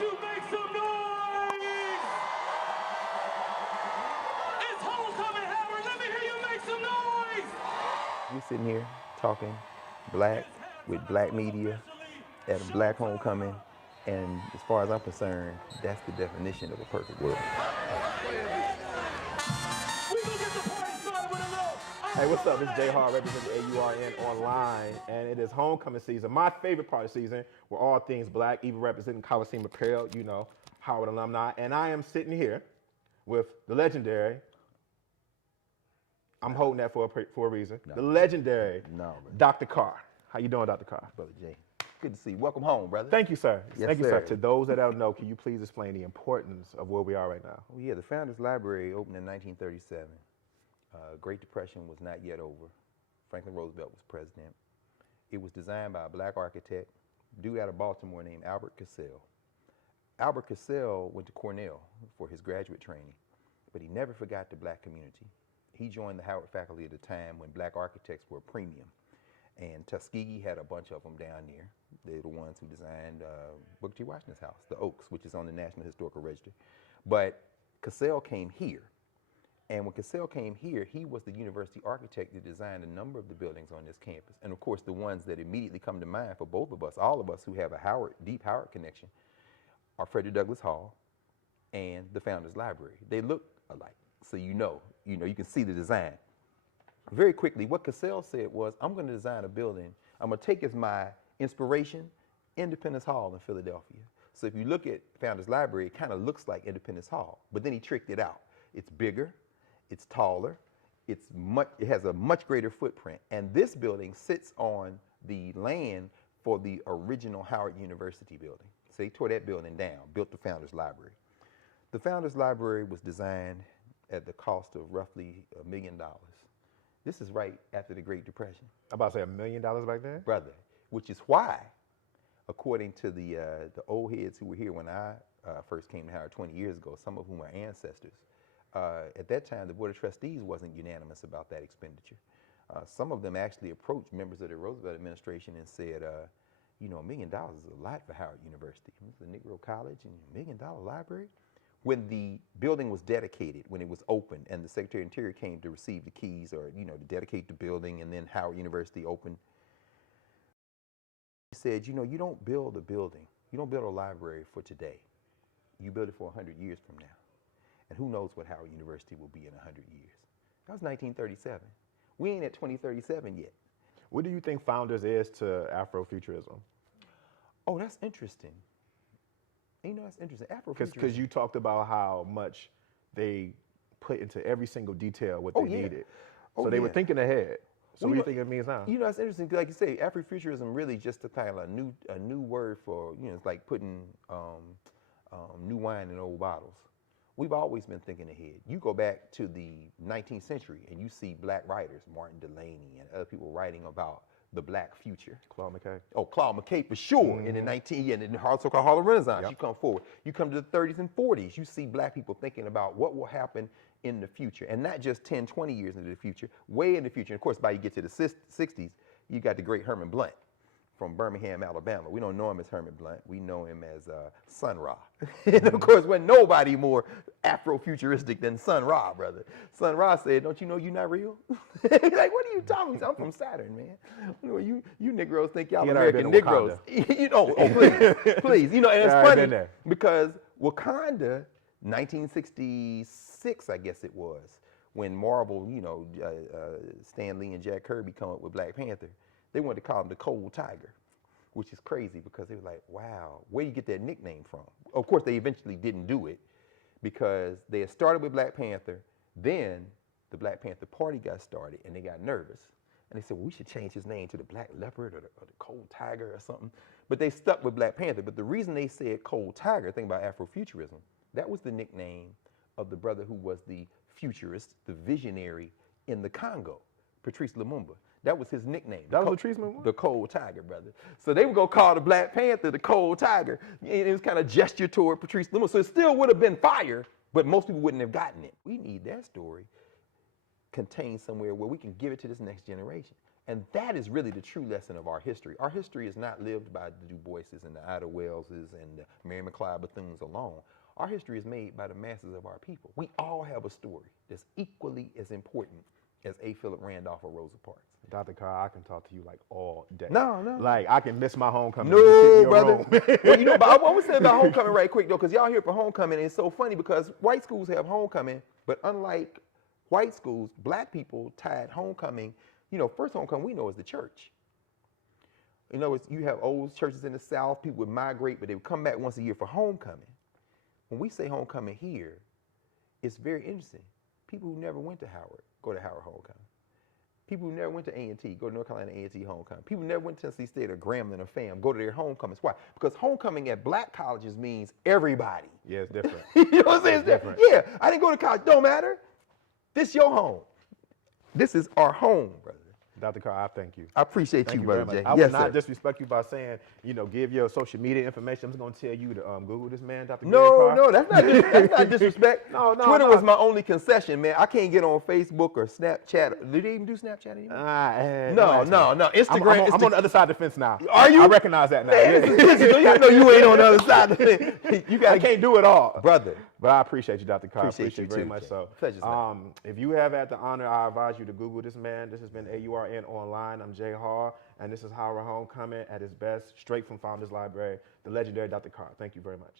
you make some noise? It's homecoming, Howard. Let me hear you make some noise. We're sitting here talking black with black media at a black homecoming, and as far as I'm concerned, that's the definition of a perfect world. Hey, what's up? It's Jay Hard representing AURN online, and it is homecoming season, my favorite part of the season, where all things black, even representing Coliseum apparel, you know, Howard alumni. And I am sitting here with the legendary, I'm holding that for a reason, the legendary Dr. Carr. How you doing, Dr. Carr? Brother Jay, good to see you. Welcome home, brother. Thank you, sir. Yes, Thank you, sir. sir. To those that don't know, can you please explain the importance of where we are right now? Well, yeah, the Founders Library opened in 1937. Great Depression was not yet over. Franklin Roosevelt was president. It was designed by a black architect, dude out of Baltimore named Albert Cassell. Albert Cassell went to Cornell for his graduate training, but he never forgot the black community. He joined the Howard faculty at a time when black architects were a premium. And Tuskegee had a bunch of them down there. They're the ones who designed Booker T. Washington's house, the Oaks, which is on the National Historical Register. But Cassell came here. And when Cassell came here, he was the university architect that designed a number of the buildings on this campus. And of course, the ones that immediately come to mind for both of us, all of us who have a deep Howard connection, are Frederick Douglass Hall and the Founders Library. They look alike, so you can see the design. Very quickly, what Cassell said was, I'm going to design a building. I'm going to take as my inspiration Independence Hall in Philadelphia. So if you look at Founders Library, it kind of looks like Independence Hall, but then he tricked it out. It's bigger. It's taller, it has a much greater footprint, and this building sits on the land for the original Howard University building. So they tore that building down, built the Founders Library. The Founders Library was designed at the cost of roughly $1 million. This is right after the Great Depression. I'm about to say $1 million back then? Brother, which is why, according to the old heads who were here when I first came to Howard 20 years ago, some of whom are ancestors, at that time, the Board of Trustees wasn't unanimous about that expenditure. Some of them actually approached members of the Roosevelt administration and said, $1 million is a lot for Howard University. It's a Negro college and $1 million library. When the building was dedicated, when it was opened, and the Secretary of Interior came to receive the keys or, to dedicate the building, and then Howard University opened, he said, you don't build a building, you don't build a library for today. You build it for 100 years from now. And who knows what Howard University will be in 100 years. That was 1937. We ain't at 2037 yet. What do you think Founders is to Afrofuturism? Oh, that's interesting. That's interesting. Afrofuturism. Because you talked about how much they put into every single detail what they needed. So they were thinking ahead. So what do you think it means now? That's interesting. Like you say, Afrofuturism really just a kind of a new word for, it's like putting new wine in old bottles. We've always been thinking ahead. You go back to the 19th century and you see black writers, Martin Delaney and other people writing about the black future. Claude McKay. Oh, Claude McKay for sure. And in the so-called Harlem Renaissance, you come forward. You come to the 30s and 40s, you see black people thinking about what will happen in the future. And not just 10, 20 years into the future, way in the future. And of course, by you get to the 60s, you got the great Herman Blunt from Birmingham, Alabama. We don't know him as Herman Blunt. We know him as Sun Ra. And of course, wasn't nobody more Afrofuturistic than Sun Ra, brother. Sun Ra said, don't you know you're not real? He's like, what are you talking about? I'm from Saturn, man. You Negroes think y'all American Negroes. Please. And it's funny because Wakanda, 1966, I guess it was, when Marvel, Stan Lee and Jack Kirby come up with Black Panther, they wanted to call him the Cold Tiger, which is crazy because they were like, wow, where do you get that nickname from? Of course, they eventually didn't do it because they had started with Black Panther. Then the Black Panther Party got started and they got nervous. And they said, well, we should change his name to the Black Leopard or the Cold Tiger or something. But they stuck with Black Panther. But the reason they said Cold Tiger, think about Afrofuturism, that was the nickname of the brother who was the futurist, the visionary in the Congo, Patrice Lumumba. That was his nickname. That was Patrice Lumumba? The Cold Tiger, brother. So they were going to call the Black Panther the Cold Tiger. And it was kind of gesture toward Patrice Lumumba. So it still would have been fire, but most people wouldn't have gotten it. We need that story contained somewhere where we can give it to this next generation. And that is really the true lesson of our history. Our history is not lived by the Du Boises and the Ida Welleses and the Mary McLeod Bethunes alone. Our history is made by the masses of our people. We all have a story that's equally as important as A. Philip Randolph or Rosa Parks. Dr. Carr, I can talk to you like all day. No. Like I can miss my homecoming. No, brother. Well, you know, but I want to say about homecoming right quick though, because y'all here for homecoming, and it's so funny because white schools have homecoming, but unlike white schools, black people tied homecoming. You know, first homecoming we know is the church. In other words, you have old churches in the South, people would migrate, but they would come back once a year for homecoming. When we say homecoming here, it's very interesting. People who never went to Howard go to Howard homecoming. People who never went to A&T go to North Carolina A&T homecoming. People who never went to Tennessee State or Grambling or FAM go to their homecomings. Why? Because homecoming at black colleges means everybody. Yeah, it's different. You know what I'm saying? It's different. Yeah, I didn't go to college. Don't matter. This your home. This is our home, brother. Dr. Carr, I thank you. I appreciate Thank you, very brother much. Jay. I Yes, will not sir. disrespect you by saying, you know, give your social media information. I'm just going to tell you to Google this man, Dr. No, that's not disrespect. No, Twitter was my only concession, man. I can't get on Facebook or Snapchat. Do they even do Snapchat anymore? No. Instagram. I'm on the other side of the fence now. Are you? I recognize that now. Man, Yeah. this is digital. You know you ain't on the other side of the fence. You I got can't do it all. brother. But I appreciate you, Dr. Carr. Appreciate you very too, much Jay. so. Pleasure's mine. If you have had the honor, I advise you to Google this man. This has been AURN Online. I'm Jay Hall, and this is Howard Homecoming at its best, straight from Founders Library, the legendary Dr. Carr. Thank you very much.